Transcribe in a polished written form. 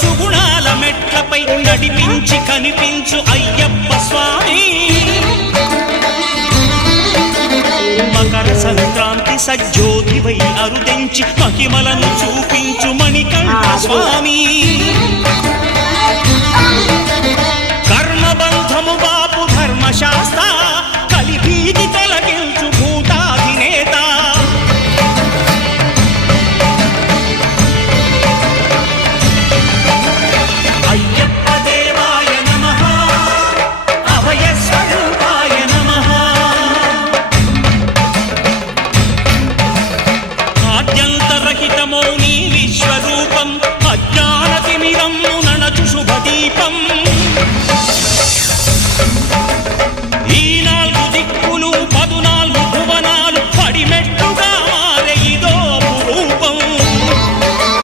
సుగుణాల మెట్లపై నడిపించి కనిపించు అయ్యప్ప స్వామి మకర సంక్రాంతి సజ్జోతివై అరుదించి మహిమలను చూపించు మణికంఠ స్వామి కర్మబంధము బాపు ధర్మశాస్త్ర కలిభీతి తొలగించు భూతాధినేత అయ్యప్ప దేవాయ నమః అభయ స్వరూపాయ నమః ఆద్యంతరహితమౌ నీ విశ్వరూపం